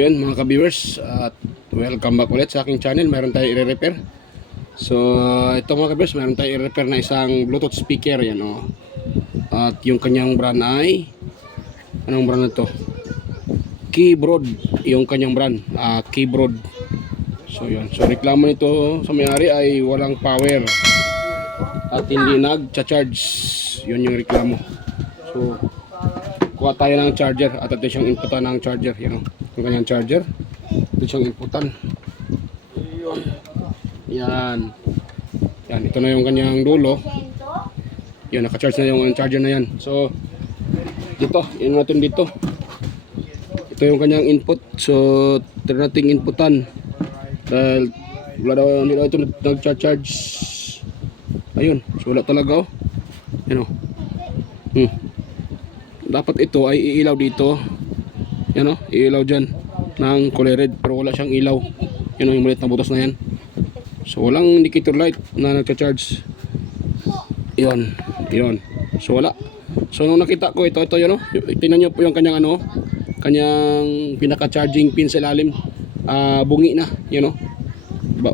yun mga ka-viewers, at welcome back ulit sa aking channel. Meron tayo i-repair. So ito mga ka-viewers, meron tayo i-repair na isang Bluetooth speaker yan, oh. At yung kanyang brand ay, anong brand na to? Keyboard, yung kanyang brand, Keyboard. So yun, so reklamo nito sa may-ari ay walang power at hindi nag-charge. Yun yung reklamo. So kuha tayo ng charger at ito siyang inputan ng charger, you know, yung kanyang charger. Ito siyang inputan. Yan. Yan, ito na yung kanyang dulo. Yan, naka-charge na yung charger na yan. So dito, yun natin dito. Ito yung kanyang input. So try nating inputan. Dahil wala daw, hindi daw ito nag-charge. Ayun, so wala talaga, oh. Yan, oh. Dapat ito ay iilaw dito. Yan, oh, iilaw dyan ng kulay red, pero wala siyang ilaw. Yan, oh, yung maliit na butas na yan. So walang indicator light na nagcha-charge. Yun, yun. So wala. So nung nakita ko ito yun, oh. Tingnan nyo po yung kanyang ano, kanyang pinaka-charging pin sa ilalim. Bungi na, yun, oh.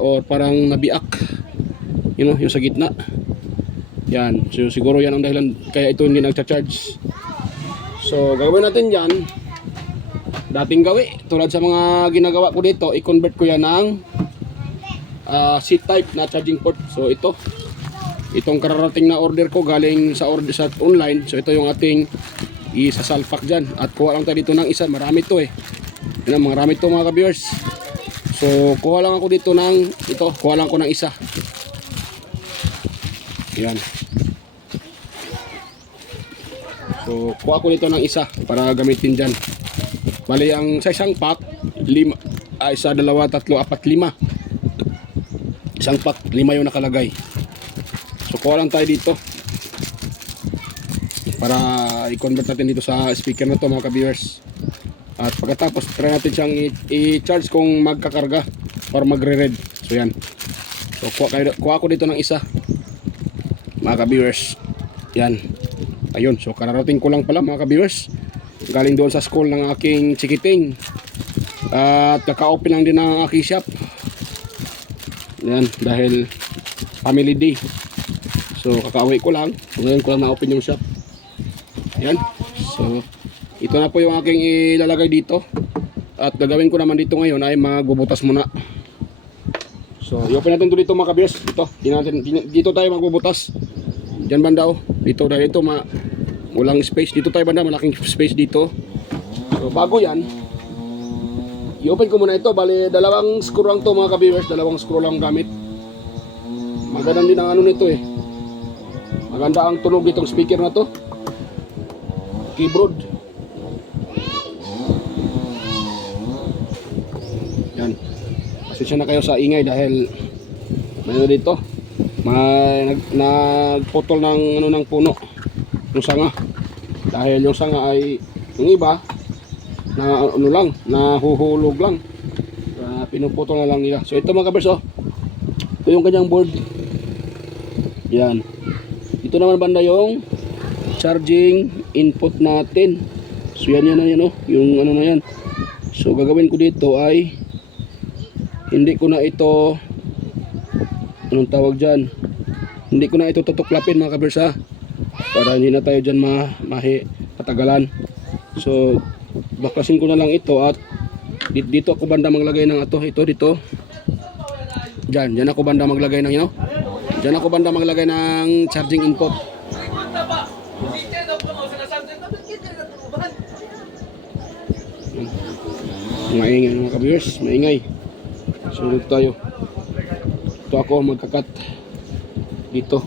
Or parang nabiak. Yun, oh, yung sa gitna. Yan, so siguro yan ang dahilan kaya ito hindi nagcha-charge. So gagawin natin yan, dating gawi tulad sa mga ginagawa ko dito, i-convert ko yan ng C-type na charging port. So itong kararating na order ko galing sa online. So ito yung ating isasalpak dyan. At kuha lang tayo dito ng isa, marami to eh. Yan, marami to mga ka-viewers. So kuha lang ako dito ng ito, kuha lang ko ng isa. Yan. So kuha ko nito ng isa para gamitin dyan. Bali ang sa isang pack, 5, 1, 2, 3, 4, 5. Isang pack, 5 yung nakalagay. So kuha lang tayo dito para i-convert natin dito sa speaker na to mga ka-viewers. At pagkatapos try natin siyang i-charge kung magkakarga or magre-red. So yan. So kuha ko dito ng isa mga ka-viewers. Yan. Ayun, so kararating ko lang pala mga ka-viewers. Galing doon sa school ng aking chikiting. At kaka-open lang din ng aking shop. Yan, dahil family day. So kakauwi ko lang. So ngayon ko lang na-open yung shop. Yan. So ito na po yung aking ilalagay dito. At gagawin ko naman dito ngayon ay magbubutas muna. So i-open natin dito mga ka-viewers. Dito tayo magbubutas. Diyan banda, oh. Dito dahil ito walang space. Dito tayo banda, malaking space dito. So bago yan, i-open ko muna ito. Bali dalawang screw lang to mga ka-viewers. Dalawang screw lang gamit. Maganda din ang ano nito eh. Maganda ang tunog nitong speaker na to. Keyboard. Yan. Pasensya na kayo sa ingay dahil mayroon dito. May nagputol ng ano ng puno, yung sanga. Dahil yung sanga ay yung iba na ano lang, nahuhulog lang. Pinuputol na lang nila. So ito mga kabers, oh. Ito yung kanyang board. Yan. Ito naman banda yung charging input natin. So yan na yan, oh. Yung ano na yan. So gagawin ko dito ay hindi ko na ito, anong tawag dyan, hindi ko na ito tutuklapin mga kabers, ha, para hindi na tayo dyan patagalan. So baklasin ko na lang ito at dito ako banda maglagay ng ito dito. Dyan ako banda maglagay ng dyan ako banda maglagay ng charging input. Maingay mga kabers, maingay. Sunod tayo. Ito ako magkakat dito.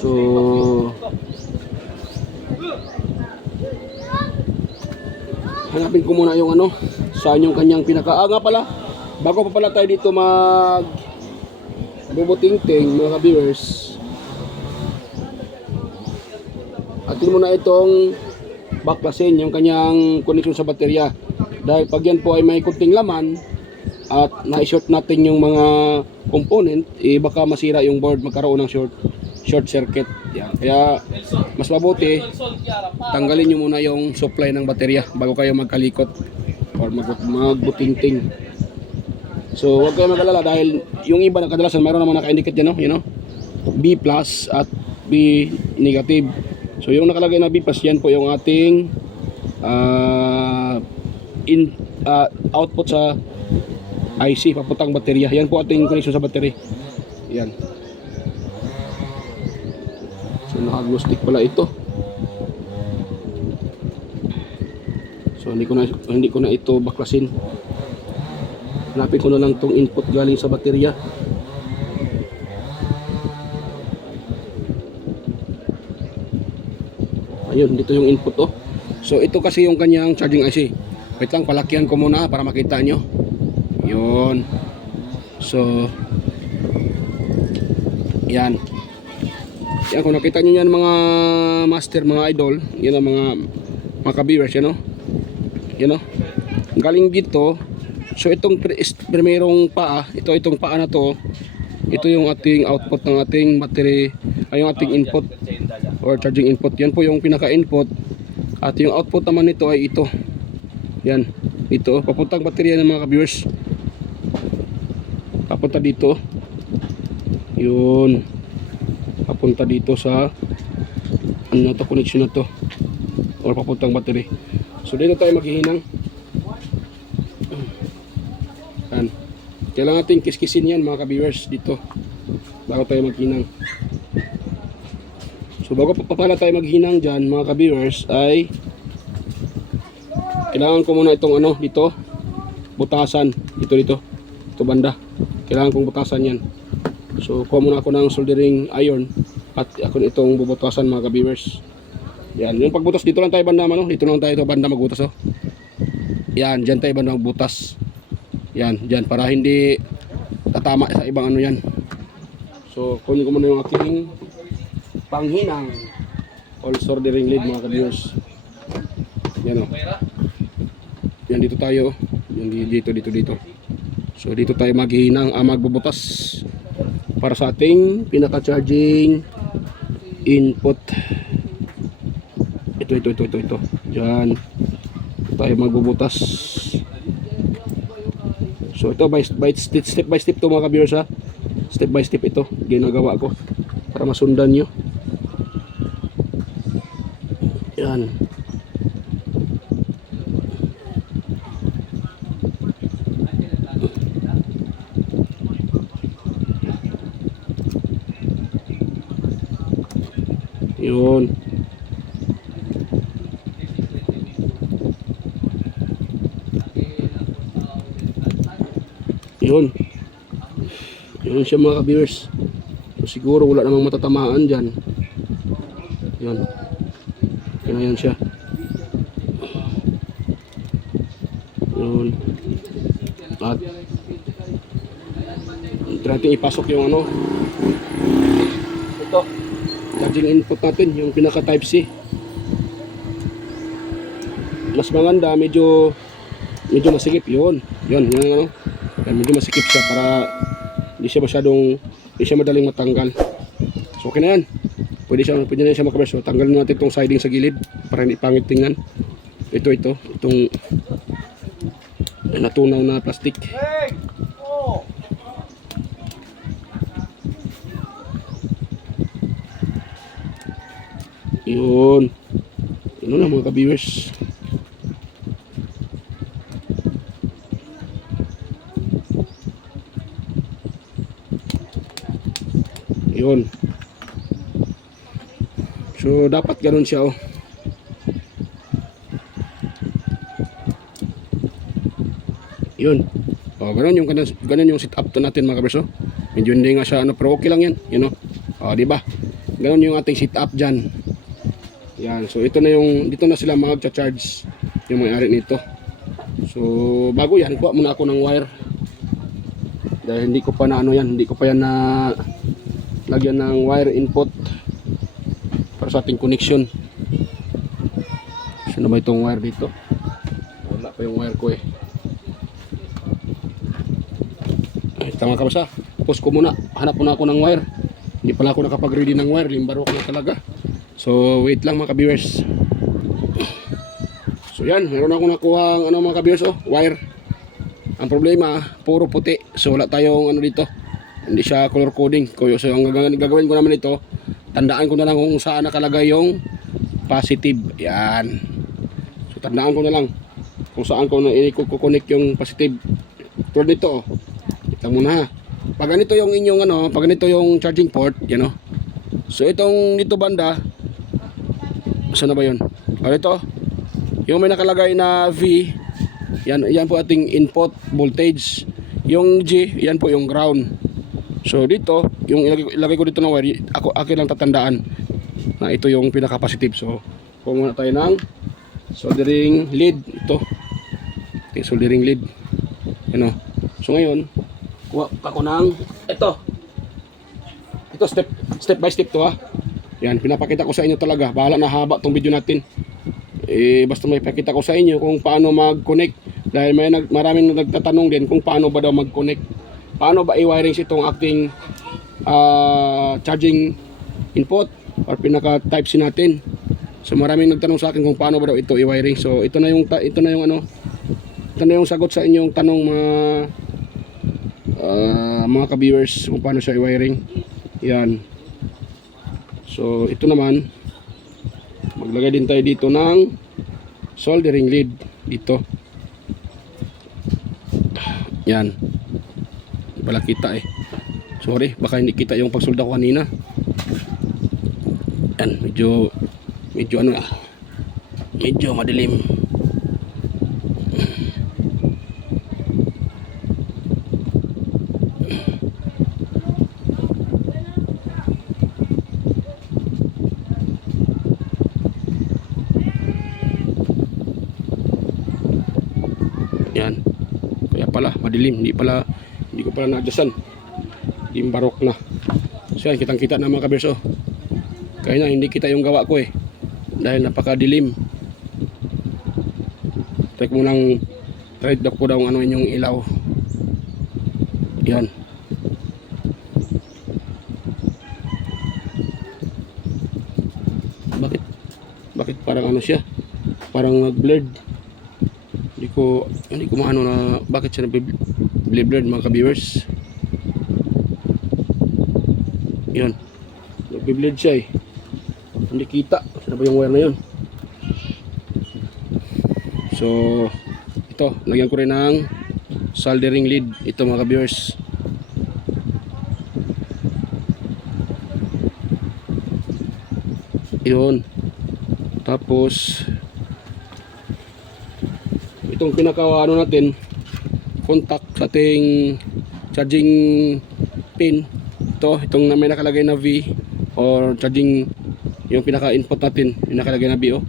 So hanapin ko muna yung ano, saan yung kanyang pinaka nga pala, bago pa pala tayo dito bumutingting mga viewers. Atin muna itong baklasin yung kanyang connection sa baterya. Dahil pag yan po ay may kunting laman at na-short natin yung mga component, baka masira yung board, magkaroon ng short circuit. Yan. Kaya mas mabuti tanggalin nyo muna yung supply ng baterya bago kayo magkalikot or magbutingting. So huwag kayo mag-alala dahil yung iba na kadalasan mayroon naman naka-indicate dyan, no? You know? B plus at B negative. So yung nakalagay na B plus, yan po yung ating output sa IC papuntang baterya. Yan po ating connection sa battery. Yan. So naka-glue stick pala ito. So hindi ko na ito baklasin. Hanapin ko na lang tong input galing sa baterya. Ayun, dito yung input, oh. So ito kasi yung kanyang charging IC. Wait lang, palakyan ko muna para makita nyo. Yun. So yan. Yan, kung nakita nyo yan mga master, mga idol, yan ang mga ka-viewers, yan, oh. Yan, oh. Galing dito. So itong primerong paa, itong paa na to, ito yung ating output ng ating battery, ay yung ating input or charging input. Yan po yung pinaka-input. At yung output naman nito ay ito. Yan, ito, papuntang baterya ng mga ka-viewers. Papunta dito. Yun. Papunta dito sa ano to, connection na to. Or papuntang battery. So dito tayo maghihinang. Yan. Kailangan natin kiskisin yan mga ka-viewers dito bago tayo maghinang. So bago pa pala tayo maghinang dyan mga ka-viewers ay kailangan ko muna itong ano dito, butasan dito ito banda, kailangan kong butasan yan. So kuha muna ako ng soldering iron at ako itong bubutasan mga ka-viewers. Yan, yung pagbutas dito lang tayo banda, ano? Dito lang tayo banda magbutas, oh. Yan, dyan tayo banda magbutas. Yan, dyan para hindi tatama sa ibang ano yan. So kunin ko muna yung aking panghinang all soldering lead mga ka-viewers. Yan, oh. Yan, dito tayo. Yan, dito. So dito tayo maghihinang, magbubutas para sa ating pinaka-charging input. Ito. Diyan tayo magbubutas. So ito step by step to mga ka-viewers, ha. Step by step ito ginagawa ko para masundan nyo. Yan. Yun. Yun siya mga ka-viewers. So, siguro wala namang matatamaan dyan. Yun. Yan siya. Yun. At natin ipasok yung ano. Ito. Charging input natin. Yung pinaka type C. Mas maganda. Medyo masikip. Yun ano. Yan, medyo masikip siya para hindi siya madaling matanggal. So okay na yan. Pwede na siya makabersyo. Tanggalin natin itong siding sa gilid para hindi pangit tingnan. Itong natunaw na plastic. Yun na mga ka-viewers. Yun. So dapat ganun siya, oh. Yun. Oh, ganun yung setup to natin mga kaberso. Medyo hindi nga siya ano, pero okay lang yan, you know. Oh, di ba? Ganun yung ating setup diyan. Yan. So ito na dito na sila magcha-charge yung may-ari nito. So bago yan, kuha muna ako ng wire. Dahil hindi ko pa yan na lagyan ng wire input para sa ating connection. Sino ba itong wire dito? Wala pa yung wire ko, eh. Ay, tama ka ba sa? Tapos ko muna, hanap muna ako ng wire Hindi pala ako nakapag-ready ng wire, limbarok na talaga. So wait lang mga ka-viewers. So yan, meron ako nakuha ano mga ka-viewers, wire. Ang problema, puro puti. So wala tayong ano dito. Hindi siya color coding. So ang gagawin ko naman ito, tandaan ko na lang kung saan nakalagay yung positive. Yan. So tandaan ko na lang kung saan ko na i-connect yung positive. Tulad nito, kita mo na ha. Pag ganito yung inyong pag ganito yung charging port, yan o. So itong dito banda, saan na ba yun? Ito, yung may nakalagay na V, yan po ating input voltage. Yung G, yan po yung ground. So dito, yung ilagay ko dito na wire, akin lang tatandaan na ito yung pinaka-positive. So kuha muna tayo ng soldering lead. Ito, soldering lead. Yan o. So ngayon, kuha ako ng ito step by step to ha. Yan, pinapakita ko sa inyo talaga. Bahala na haba tong video natin. Basta may pakita ko sa inyo kung paano mag-connect. Dahil maraming nagtatanong din kung paano ba daw mag-connect. Paano ba i-wiring itong acting charging input or pinaka type C natin. So maraming nagtanong sa akin kung paano ba daw ito i-wiring. So ito na yung sagot sa inyong tanong mga ka-viewers kung paano siya i-wiring. Yan. So ito naman, maglagay din tayo dito ng soldering lead dito. Yan. Hindi pala kita sorry, baka hindi kita yung pagsolda ko kanina. Yan, medyo madilim. Yan. Kaya pala madilim, hindi ko pala na-adjustan. Barok na. So yan, kitang-kita na mga ka-viewers. Kaya na hindi kita yung gawa ko dahil napakadilim. Try ko daw yung ilaw. Yan. Bakit parang siya? Parang nag-blurred. Hindi ko maano na bakit siya nag-blurred mga ka-viewers. Yan. Nag-blurred siya Hindi kita. Saan ba yung wire na yun? So ito, lagyan ko rin ng soldering lead ito mga ka-viewers. Yun. Tapos itong pinaka natin, contact sa ating charging pin, itong na may nakalagay na V or charging, yung pinaka input natin yung nakalagay na V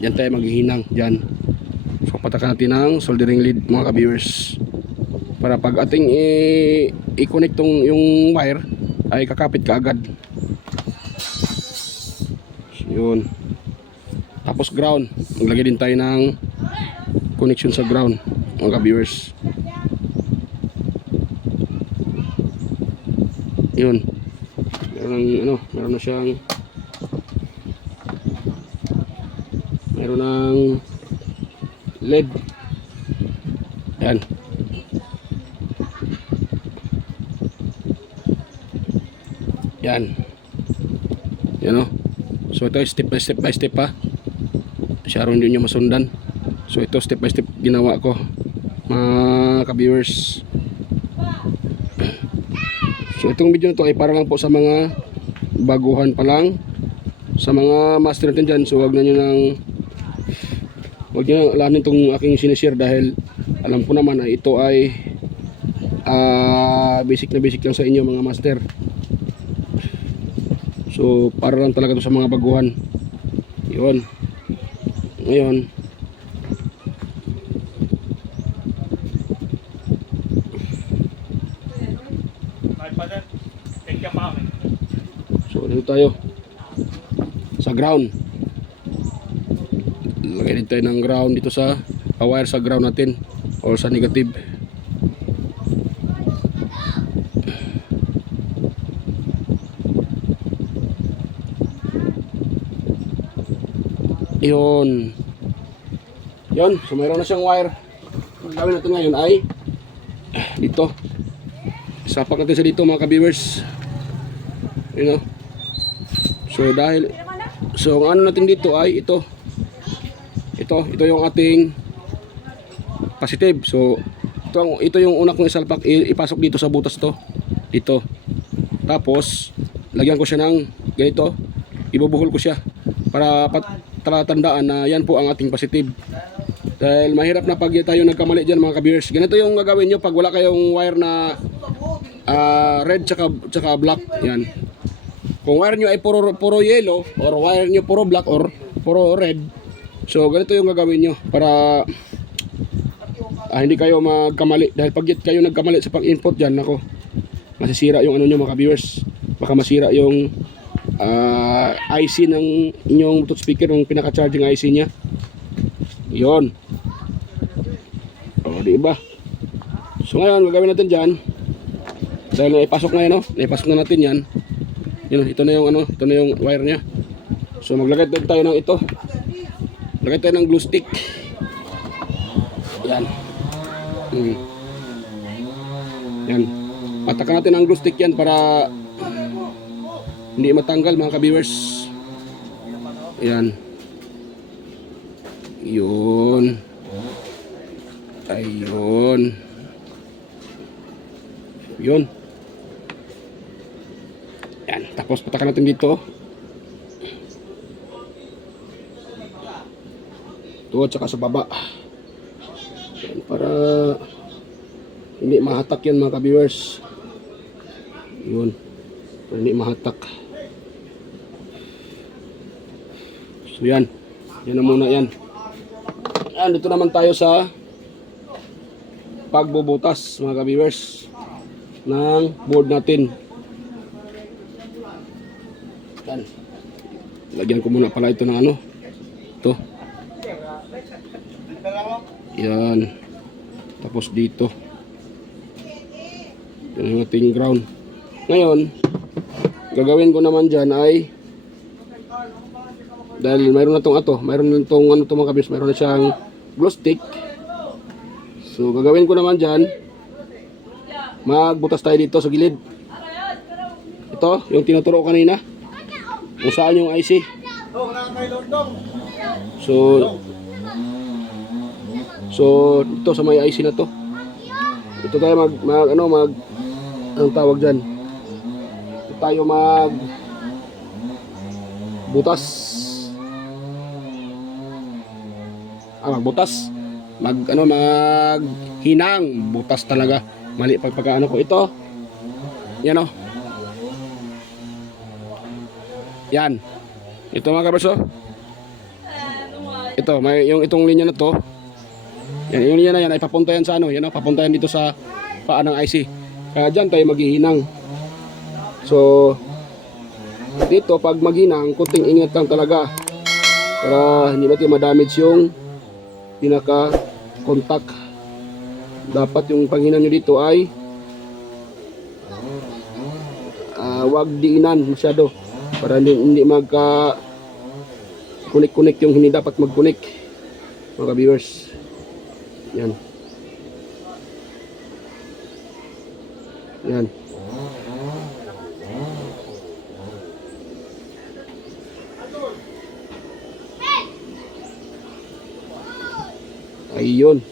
yan tayo maghihinang dyan. So patakan natin ng soldering lead mga ka-viewers para pag ating i-connect yung wire ay kakapit kaagad. Yun. Tapos ground, maglagay din tayo ng connection sa ground mga ka-viewers. Yun. Meron na siyang LED. Yan. Yan. Yan So ito step by step ha. Sharon din nyo masundan. So ito step by step ginawa ko mga ka-viewers. So itong video na to ay para lang po sa mga baguhan pa lang, sa mga master natin dyan. So wag nyo alamin itong aking sinishare dahil alam ko naman na ito ay basic lang sa inyo mga master. So para lang talaga ito sa mga baguhan. Yun. Ngayon so dito tayo sa ground. Lagay din tayo ng ground dito sa wire sa ground natin or sa negative. Yun. Yun. So mayroon na siyang wire. Ang gawin natin ngayon ay dito. Isapak natin sa dito mga ka-viewers. You know. So ang ano natin dito ay ito. Ito yung ating positive. So ito yung una kong isalpak, ipasok dito sa butas to. Dito. Tapos lagyan ko siya ng ganito. Ibubuhol ko siya para tandaan na yan po ang ating positive. Dahil mahirap na pag tayo nagkamali dyan mga ka-viewers. Ganito yung gagawin nyo pag wala kayong wire na red tsaka black. Yan. Kung wire nyo ay puro yellow, or wire nyo puro black or puro red, so ganito yung gagawin nyo para hindi kayo magkamali. Dahil pag kayo nagkamali sa pag-input dyan, ako, masisira yung ano nyo mga ka-viewers. Baka masira yung IC ng inyong Bluetooth speaker, yung pinaka-charging IC nya. Yon. O, diba? So ngayon, gagawin natin dyan, dahil naipasok na yan, naipasok na natin yan. Yun, ito na yung ito na yung wire nya. So maglagay din tayo ng ito. Lagay tayo ng glue stick. Yan. Yan. Patakan natin ang glue stick yan para hindi matanggal mga ka-viewers. Yan. Yun. Ayun. Yun. Yan. Tapos patakan natin dito. Ito at saka sa baba. Yan, para hindi mahatak yan mga ka-viewers. Yun. Para hindi mahatak. So yan. Yan na muna yan. Dito naman tayo sa pagbubutas mga ka-viewers ng board natin. Yan. Lagyan ko muna pala ito ng ito. Yan. Tapos dito. Yan yung ating ground. Ngayon, gagawin ko naman dyan ay, dahil mayroon na itong mga kabis, mayroon na siyang glue stick. So gagawin ko naman dyan, magbutas tayo dito sa gilid. Ito yung tinuturo ko kanina kung saan yung IC. So ito sa may IC na to, ito tayo anong tawag dyan, ito tayo butas. Magbutas. Maghinang. Butas talaga. Mali pagkakaano ko. Ito. Yan o. Yan. Ito mga kaberso. Ito. Itong linya na to. Yan. Yung linya na yan ay papuntayan sa yan o. Papuntayan dito sa paa ng IC. Kaya dyan tayo maghihinang. So, dito pag maghinang, kunting ingat lang talaga. Para hindi natin ma-damage yung pinaka-contact. Dapat yung panghinang nyo dito ay wag diinan masyado para hindi magka kunik-kunik yung hindi dapat mag-kunik mga viewers. Yan. Yan. Ayun.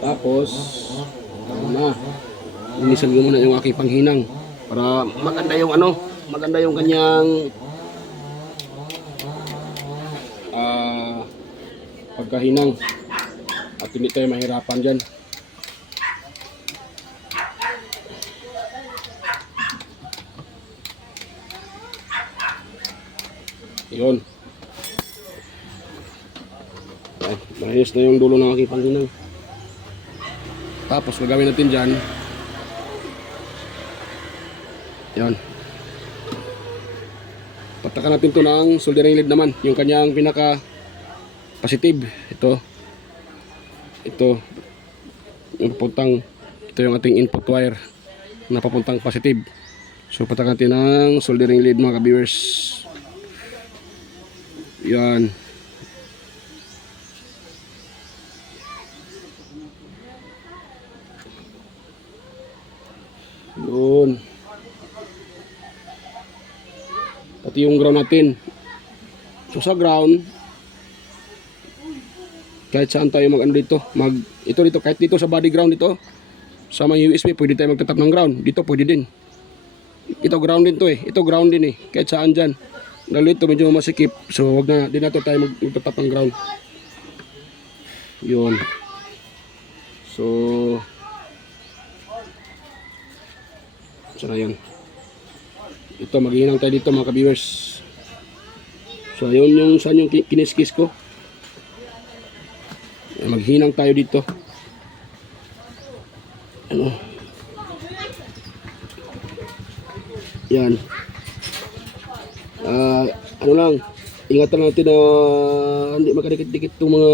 Tapos linisan ko muna yung aking panghinang para maganda yung maganda yung kanyang pagkahinang at hindi tayo mahirapan dyan. Yun. Maayos na yung dulo ng aking panghinang. Tapos gagawin natin dyan, yan, patakan natin to ng soldering lead naman, yung kanyang pinaka positive. Ito yung puntang, ito yung ating input wire. na papuntang positive. So patak natin ang soldering lead mga ka-viewers. Yan. Yun. Pati yung ground natin. So sa ground, kahit saan tayo mag ano dito, ito dito, kahit dito sa body ground dito, sa may USB, pwede tayo magtatap ng ground. Dito pwede din. Ito ground din to eh. Ito ground din eh. Kahit saan dyan. Lalo ito medyo masikip. So wag na, din natin tayo magtatap ng ground. Yun. So na yan. Ito maghihinang tayo dito mga ka-viewers. So ayun yung saan yung kiniskis ko. Maghinang tayo dito. Ano? Yan. Ano lang, ingatan natin na hindi makadikit-dikit itong mga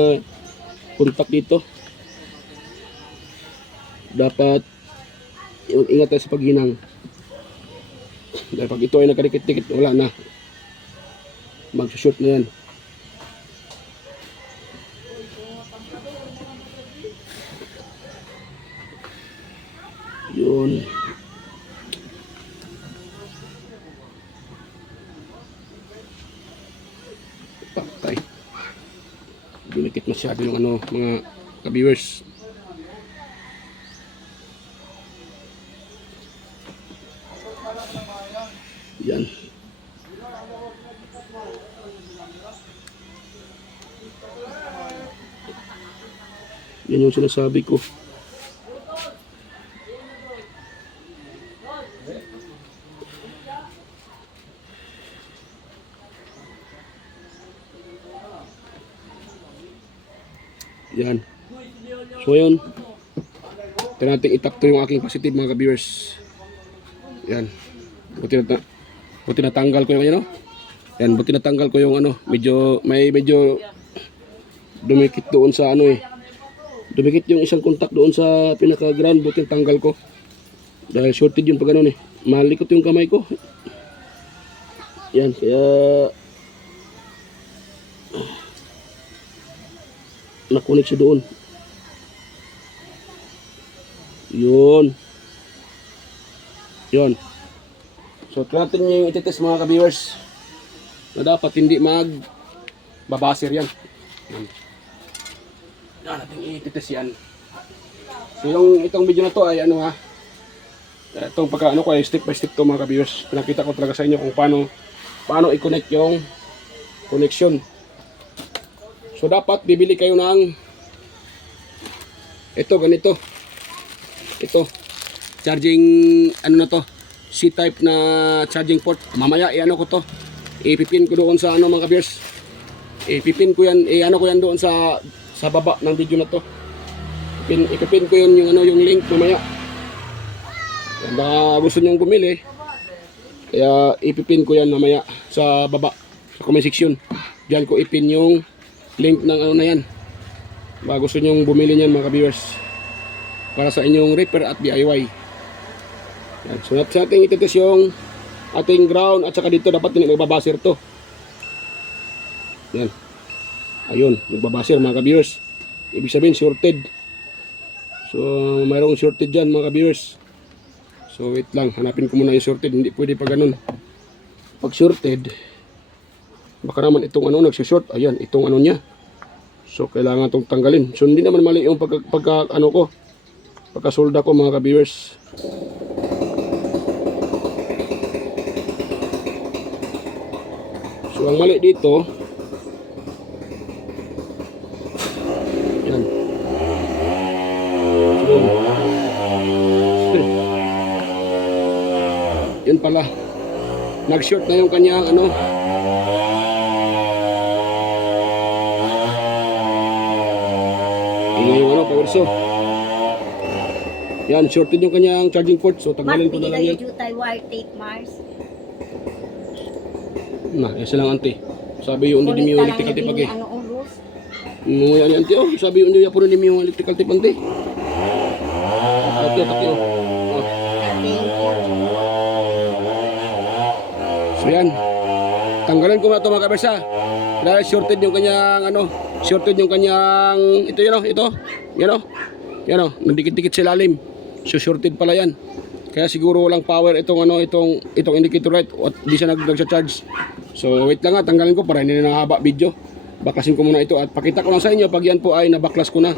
kontak dito. Dapat ingat tayo sa paghinang. Dahil pag ito ay nakadikit-dikit, wala na. Mag-shoot na yan. Yun. Patay. Dumikit masyado yung ano, mga ka-viewers. Yan. Yan yung sinasabi ko. Yan. So yun. Ito natin itap to yung aking positive mga ka-viewers. Yan. Buti natanggal ko yung ano. Yan, buti natanggal ko yung ano. Medyo dumikit doon sa ano eh. Dumikit yung isang kontak doon sa pinaka-ground. Buti natanggal ko. Dahil shorted yun pag ganun eh. Malikot yung kamay ko. Yan, kaya nakunik siya doon. Yun. Yun. So natin yung ititest mga ka-viewers na dapat hindi babasir yan. Yan natin ititest yan. So itong video na to ay ano ha, itong pagka ano ko ay step by step to mga ka-viewers. Pinakita ko talaga sa inyo kung paano i-connect yung connection. So dapat bibili kayo ng ito ganito. Ito charging ano na to, C-type na charging port. Mamaya i-ano ko to, ipipin ko doon sa ano mga ka-viewers. Ipipin ko yan, i-ano ko yan doon sa baba ng video na to. Ipipin ko yun yung ano yung link mamaya. Baka gusto nyo bumili, kaya ipipin ko yan mamaya sa baba sa comment section. Diyan ko ipin yung link ng ano na yan. Baka gusto nyo bumili niyan mga ka-viewers para sa inyong repair at DIY. Yan. So sa ating ititest yung ating ground at saka dito dapat hindi magbabasir to. Yan. Ayun, magbabasir mga ka-viewers. Ibig sabihin shorted. So mayroong shorted dyan mga ka-viewers. So wait lang, hanapin ko muna yung shorted. Hindi pwede pa ganun. Pag shorted, baka naman itong ano nagsushort. Ayan, itong ano niya. So kailangan itong tanggalin. So hindi naman mali yung pagkasolda ko mga ka-viewers. So ang mali dito, yan. So, yun pala. Nag-short na yung kanyang ano. Ingay yung ano, power so. Yan, shorted yung kanyang charging port. So, tanggalin ko na lang yan. Jutay wire take Mars. Na, yan silang ante. Sabi yung hindi yung electrical tape ante. Ano ulos? Nung yan ante, oh. Sabi yung hindi yung electrical tape ante. Ate, ate, oh. Thank tanggalin ko na ito mga kabersa. Dahil shorted yung kanyang shorted yung kanyang ito yan ito. Yan nagdikit-dikit sa ilalim. So shorted pala yan. Kaya siguro walang power itong itong indicator light at di siya nagsa-charge. So wait lang tanggalin ko para hindi na haba video. Baklasin ko muna ito at pakita ko lang sa inyo pag yan po ay nabaklas ko na.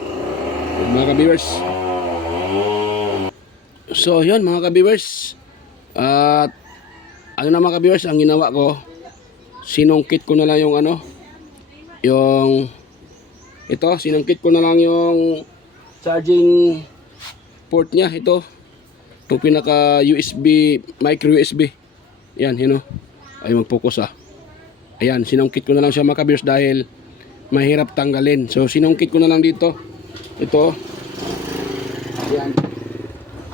Mga ka-viewers. So yun mga ka-viewers. At ano na mga ka-viewers, ang ginawa ko, sinungkit ko na lang yung sinungkit ko na lang yung charging port niya, ito. Yung pinaka USB, micro USB. Yan, ay mag-focus Ayan, sinungkit ko na lang siya mga ka-viewers dahil mahirap tanggalin. So sinungkit ko na lang dito. Ito. Ayan.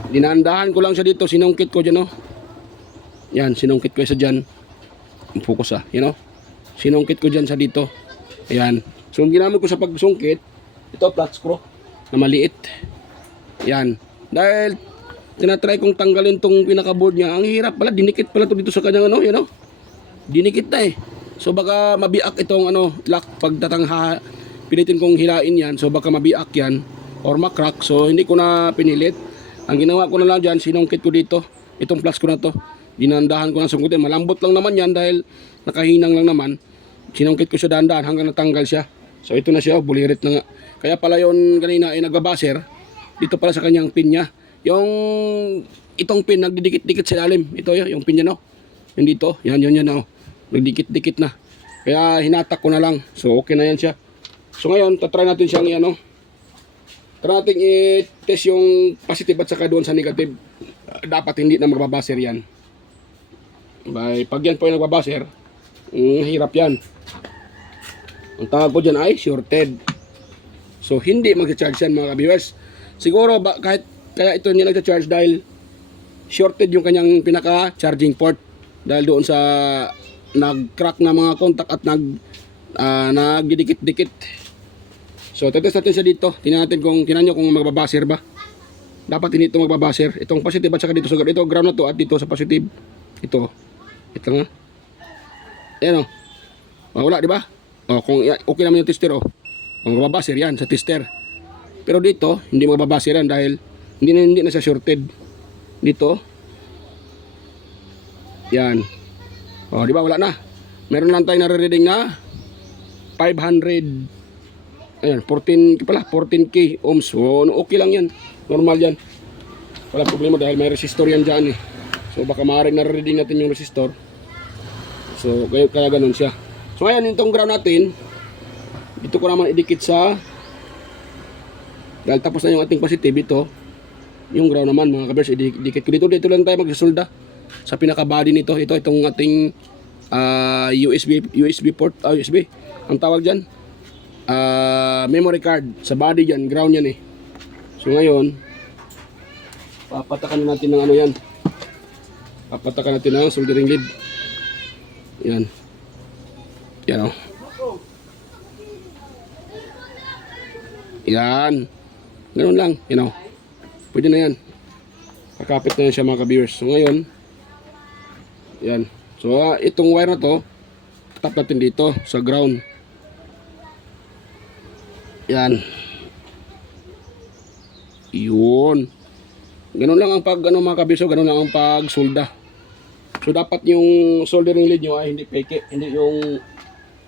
Dinaandahan ko lang siya dito, sinungkit ko dyan Yan, sinungkit ko isa dyan. Focus sinungkit ko dyan sa dito. Ayan. So ang ginamit ko sa pagsungkit, ito flat screw na maliit. Yan. Dahil tinatry kong tanggalin tong pinaka-board niya, ang hirap pala, dinikit pala to dito sa kanyang dinikit na So baka mabiak itong lock pag pilitin kong hilain yan. So baka mabiak yan or makrack. So hindi ko na pinilit. Ang ginawa ko na lang dyan, sinungkit ko dito. Itong flat screw na to. Dinandahan ko na sungkutin. Malambot lang naman yan dahil nakahinang lang naman. Sinungkit ko siya dahan-dahan hanggang natanggal siya. So ito na siya, bulirit na nga. Kaya pala yon kanina ay nagbabaser. Dito pala sa kanyang pin niya. Itong pin nagdidikit-dikit sa ilalim. Ito yung pin niya Yung dito, yan nagdikit-dikit na. Kaya hinatak ko na lang. So okay na yan siya. So ngayon, tatry natin siyang try natin i-test yung positive at saka doon sa negative. Dapat hindi na magbabaser yan. Pag yan po yung nagbabaser, hirap yan. Ang tawag ko dyan ay shorted. So hindi mag-charge yan mga ka-viewers. Siguro kahit kaya ito niya nag-charge dahil shorted yung kanyang pinaka-charging port. Dahil doon sa nag-crack na mga contact at nagdidikit-dikit. So tetest natin siya dito. Tingnan nyo kung magbabaser ba. Dapat hindi ito magbabaser. Itong positive at saka dito sa ito ground na to at dito sa positive. Ito nga. Ayan wala di ba? Kung okay naman yung tester kung magbabaser yan sa tester. Pero dito hindi magbabaser yan dahil hindi na siya shorted. Dito. Yan. Di ba wala na. Meron lang tayong nare-reading na 500 ayan, 14k ohms. So, okay lang yan. Normal yan. Wala problema dahil may resistor yan dyan So, baka maaaring nare-reading natin yung resistor. So, kaya ganun siya. So, ngayon, itong ground natin, dito ko naman idikit sa dahil tapos na yung ating positive, ito yung ground naman, mga kabers, idikit ko dito lang tayo magsasolda sa pinaka-body nito. Itong ating USB port, USB, ang tawag dyan. Memory card sa body yan, ground yan So ngayon papatakan natin ng yan. Papatakan natin ng soldering lead. Yan. Yan. Ganun lang, Pwede na yan. Kakapit na yan siya mga ka-viewers. So ngayon, yan. So itong wire na to, tap natin dito sa ground. Yan. Yun. Ganun lang ang mga kabiso, ganun lang ang pagsolda. So dapat yung soldering lead nyo ay hindi peke, hindi yung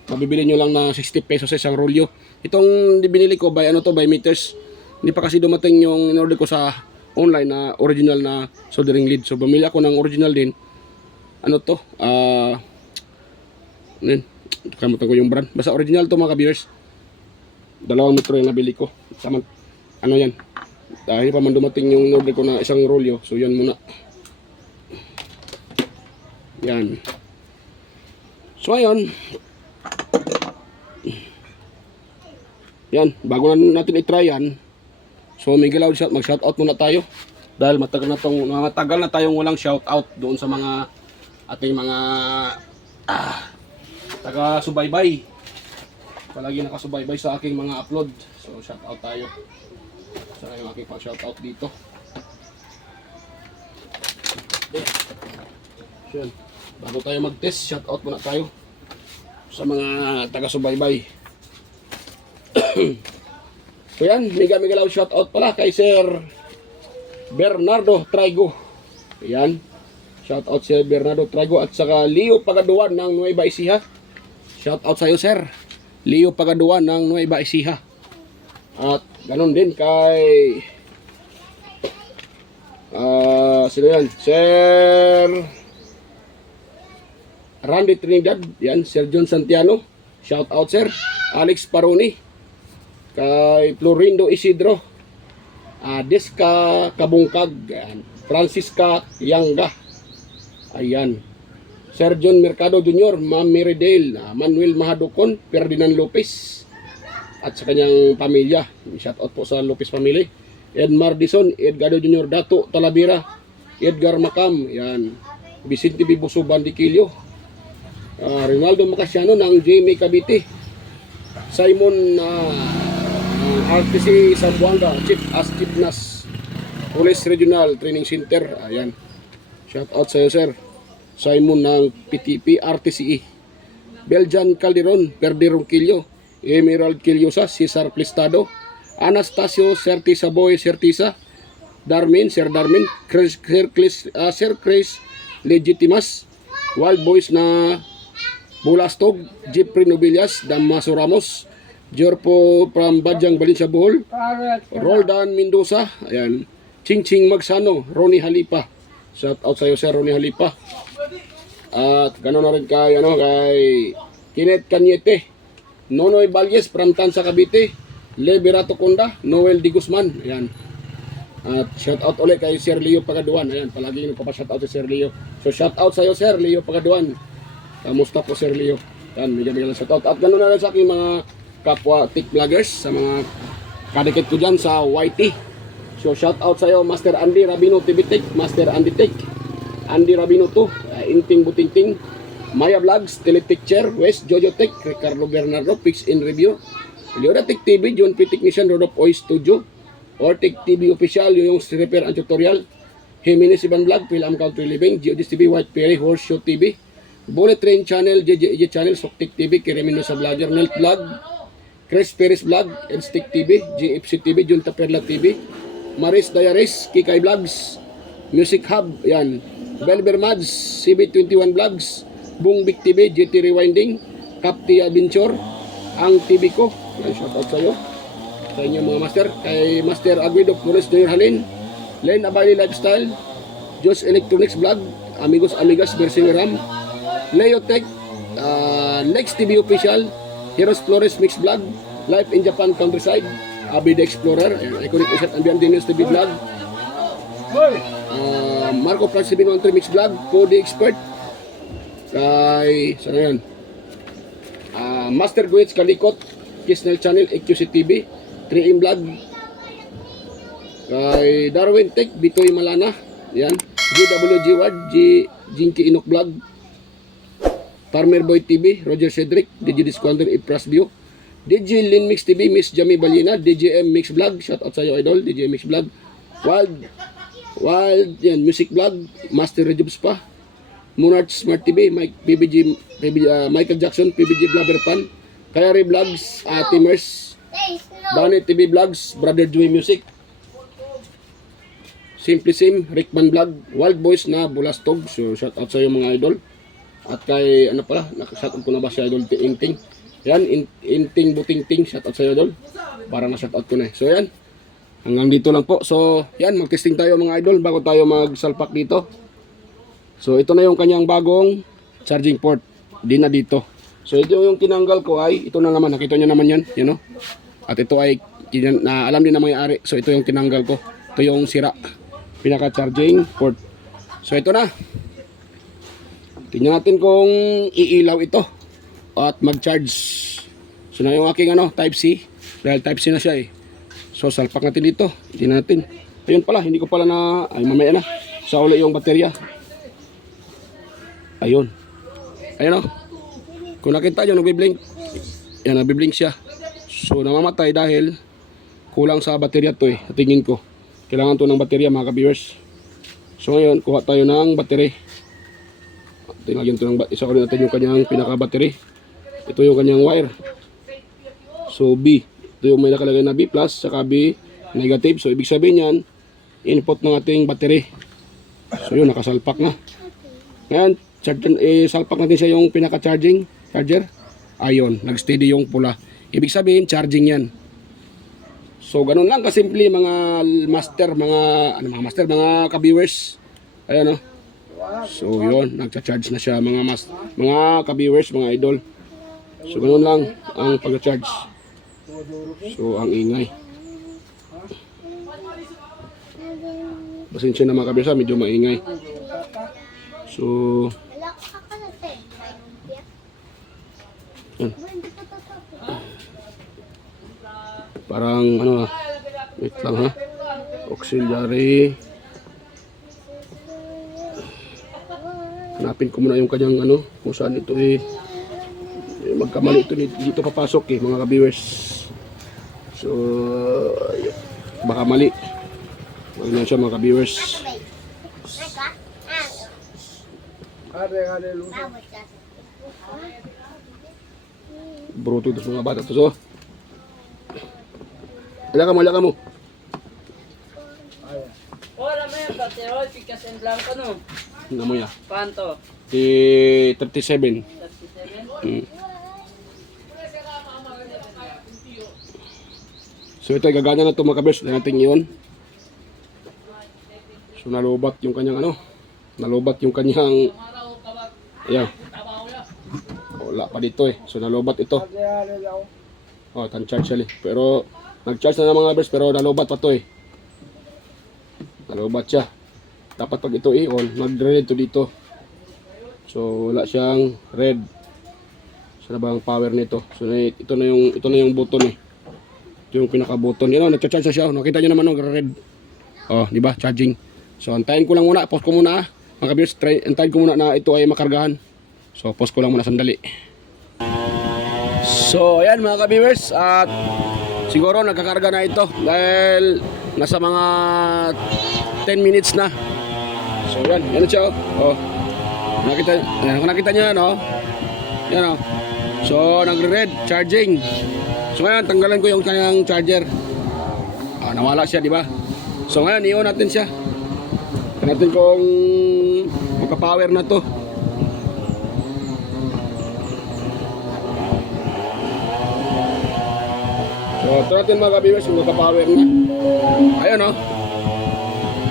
mabibili nyo lang na 60 pesos sa isang rolyo. Itong binili ko by by meters. Hindi pa kasi dumating yung in-order ko sa online na original na soldering lead. So bumili ako ng original din. Kalimutan ko yung brand. Basta original to mga ka-viewers. 2 metro yung nabili ko. Tama, yan. Dahil pa man dumating yung order ko na isang rolyo. So yan muna. Yan. So ayun. Yan. Bago na natin i-try yan. So Miguel Out, mag-shoutout muna tayo. Dahil matagal na tayong walang shoutout doon sa mga ating mga taga-subaybay. Palagi nakasubaybay sa aking mga upload. So shout out tayo. Sana yung aking pang shout out dito. Bago tayo mag-test, shout out muna tayo. sa mga taga-subaybay. So yan, mega law shout out pala kay Sir Bernardo Traigo. Ayan. Shout out Sir Bernardo Traigo at saka Leo Pagaduan ng Nueva Ecija. Shout out sa iyo Sir. Leo Pagaduan ng Nueva Ecija. At ganun din kay sino yan? Sir Randy Trinidad. Yan, Sir John Santiano. Shout out Sir. Alex Paroni. Kay Florindo Isidro, Deska Kabungkag, ayan. Francisca Yanga, ayan. Sir John Mercado Jr., Ma'am Meridale, Manuel Mahadukon, Ferdinand Lopez, at sa kanyang pamilya. Shout out po sa Lopez family. Ed Mardison, Edgardo Jr., Dato Talavera, Edgar Macam, ayan. Vicente Bibuso Bandiquillo, Rinaldo Macasiano ng Jamie Cavite, Simon RTC Sambuanga, Chief Nas Police Regional Training Center. Ayan. Shout out sa iyo Sir. Simon ng PTP RTCE. Beljan Calderon, Perdi Ronquillo, Emerald Quillosa, Cesar Plistado, Anastasio Certisa Boy Certisa, Darmin, Sir Darmin, Sir Chris Legitimas, Wild Boys na Bulastog, Jeffrey Nobilias, Damaso Ramos, Jorpo from Badyang Valencia Bohol, Roldan Mendoza, ayan, Ching Magsano, Ronnie Halipa. Shout out sa iyo Sir Ronnie Halipa. At ganoon na rin kay Kenneth Cañete, Nonoy Valles from Tansa Cavite, Liberato Conda, Noel Di Guzman, ayan. At shout out ulit kay Sir Leo Pagaduan, ayan, palagi nagpapa-shout out si Sir Leo. So shout out sa iyo Sir Leo Pagaduan. Kamusta po Sir Leo? Yan, medyo shout out. At ganoon na rin sa aking mga kapwa tech vloggers, sa mga kadikit ko dyan sa YT. So shout out sa iyo Master Andy Rabino TV Tech, Master Andy Tech, Andy Rabino 2, Inting Butingting, Maya Vlogs, Teletecture, West Jojo Tech, Ricardo Bernardo, Pix in Review, Leoda Tech TV, John P. Technician, Rodolph Oy Studio, or Tech TV Official, yung repair and tutorial, Jimenez Iban Vlog, Film Country Living, Geodis TV, White Perry, Horseshoe TV, Bullet Train Channel, JJ Channel, Soktik TV, Kirimino sa Vlogger, Nelt Vlog, Chris Perez Vlog, Edstick TV, GFC TV, Junta Perla TV, Maris Diaries, Kikay Vlogs, Music Hub, yan, Belber Mads, CB21 Vlogs, Bung Big TV, GT Rewinding, Capti Adventure, ang TV ko, yan, shout out sa iyo, sa inyo mga master, kay Master Aguido Flores Jr. Halin, Len Abali Lifestyle, Josh Electronics Vlog, Amigos Amigas, Mercy Ram, Leo Tech, Next TV Official, Heroes Flores Mix Vlog, Life in Japan Countryside, Abi the Explorer, Iconic Isat and Beyond Daniels TV Vlog, Marco Frank 713 Mix Vlog, Cody Expert, kay, saan yan? Master Guides Kalikot, Kisnel Channel, EQC TV, 3M Vlog, kay Darwin Tech, Bitoy Malana, yan, GWG Ward, Jinky Inok Vlog, Farmer Boy TV, Roger Cedric, DJ Disquander, Ipras View, DJ Lin Mix TV, Miss Jamie Balina, DJM Mix Vlog, shout out sa iyo idol, DJ Mix Vlog, Wild, yan, Music Vlog, Master Rejubs pa, Monarch Smart TV, Michael Jackson, PBG Blabber Pan, Kayari Vlogs, Timers, Donny TV Vlogs, Brother Joey Music, Simply Sim, Rickman Vlog, Wild Boys na Bulastog, so shout out sa iyo mga idol. At kay, ano pala, nakashoutout ko na ba si Idol Inting? Yan, Inting Butingting, shoutout sa Idol. Para na-shoutout ko na eh. So yan, hanggang dito lang po. So yan, mag-testing tayo mga idol bago tayo mag-salpak dito. So ito na yung kanyang bagong charging port. Di na dito. So ito yung tinanggal ko ay, ito na naman, nakita nyo naman yan, you know? At ito ay, alam din na may-ari. So ito yung tinanggal ko. Ito yung sira, pinaka-charging port. So ito na. Tingnan natin kung iilaw ito at mag-charge. So na yung aking Type-C. Dahil Type-C na siya eh. So salpak natin dito. Tingnan natin. Ayun pala, hindi ko pala na, ay mamaya na. Sa uli yung baterya. Ayun. Ayun o. Kung nakita nyo, nagbiblink. Yan, nagbiblink siya. So namamatay dahil kulang sa baterya to eh. Tingin ko. Kailangan to ng baterya mga ka-viewers. So ngayon, kuha tayo ng battery. Tingnan ito ng isa ulit natin yung kanyang pinaka-battery. Ito yung kanyang wire. So B, ito yung may nakalagay na B+, saka B negative. So ibig sabihin yan, input ng ating battery. So yun, nakasalpak na. Ngayon, salpak natin siya yung pinaka-charging charger. Ayun, nag-steady yung pula. Ibig sabihin, charging yan. So ganun lang kasimple mga master, mga ka-viewers. Ayan, oh. So yun, nagcha-charge na siya mga ka-viewers, mga idol. So ganun lang ang pag-charge. So ang ingay. Pasensya na mga ka-viewers, medyo maingay. So yan. Parang ano, wait lang ha. Auxiliary. Hanapin ko muna yung kanyang ano, kung saan ito magkamali ito dito papasok mga ka-viewers. So baka mali. Wag na siya mga ka-viewers. Bruto ito mga bata to. So Alaka mo. Ora mo yung baterol, pikas and blanco no? Ano mo ya? Panto? 37. 37? So ito gagana na ito mga kabers. Natin yun. So nalubat yung kanyang ano. Nalubat yung kanyang. Ayan. Wala pa dito So nalubat ito. Tan-charge siya pero nag-charge na ng mga kabers pero nalubat pa to Nalubat siya. Dapat pag ito i-on, mag-red to dito. So wala siyang red. Saan ba ang power nito? So ito na yung button Ito yung pinaka-button. Yan nagcha-charge na siya. Nakita niyo naman red. Di ba? Charging. So antayin ko lang muna, pause ko muna. Mga kabiyos, antayin ko muna na ito ay makargahan. So pause ko lang muna sandali. So ayan mga ka-viewers, at siguro nagkakarga na ito dahil nasa mga 10 minutes na. So yan siya nakita niyo yan Yan So nagre-red charging. So ngayon tanggalan ko yung kanyang charger. Nawala siya, di ba? So ngayon i-on natin siya. Tingnan natin kung magka-power na to. So ito natin mga ka-viewers kung magka-power na. Ayun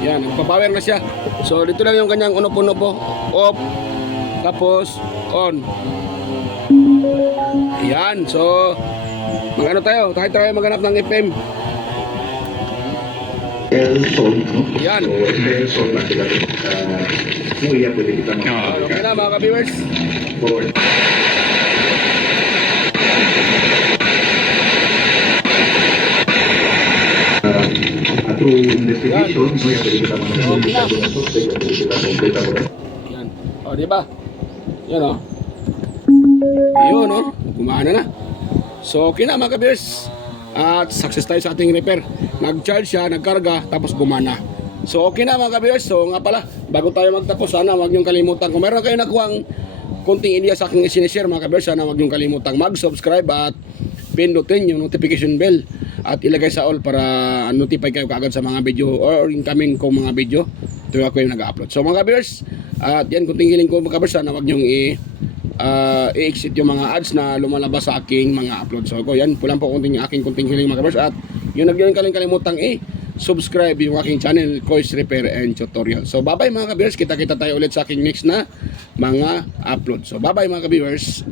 Yan, nagpa-power na siya. So dito lang yung kanyang uno-puno off. Tapos on. Yan, so magano tayo? Tayo maghanap ng FM. El sol, no? Yan. So, el sol na sila. Muy bien, pwede kita Okay na mga ka-viewers. forward. Through investigation, no, yan, pwede kita mag-investigate ng suspect, pwede kita mag-complete ako. Yan. Di ba? Yan Yun gumana na. So okay na mga ka-viewers. At success tayo sa ating repair. Nag-charge siya, nagkarga, tapos gumana. So okay na mga ka-viewers. So nga pala, bago tayo magtapos, sana wag niyong kalimutan. Kung meron kayo nakuhang konting idea sa aking sinishare mga ka-viewers, sana wag niyong kalimutan mag-subscribe at pindutin yung notification bell at ilagay sa all para notify kayo kaagad sa mga video or incoming kong mga video tuwing ako yung nag-upload. So mga ka-viewers, at yan kunting hiling ko mga ka-viewers, sana wag niyong i-exit yung mga ads na lumalabas sa aking mga upload. So yan po lang po aking kunting hiling mga ka-viewers, at yun kalimutan subscribe yung aking channel, Kois Repair and Tutorial. So bye bye mga ka-viewers, kita tayo ulit sa aking next na mga upload. So bye bye mga ka-viewers.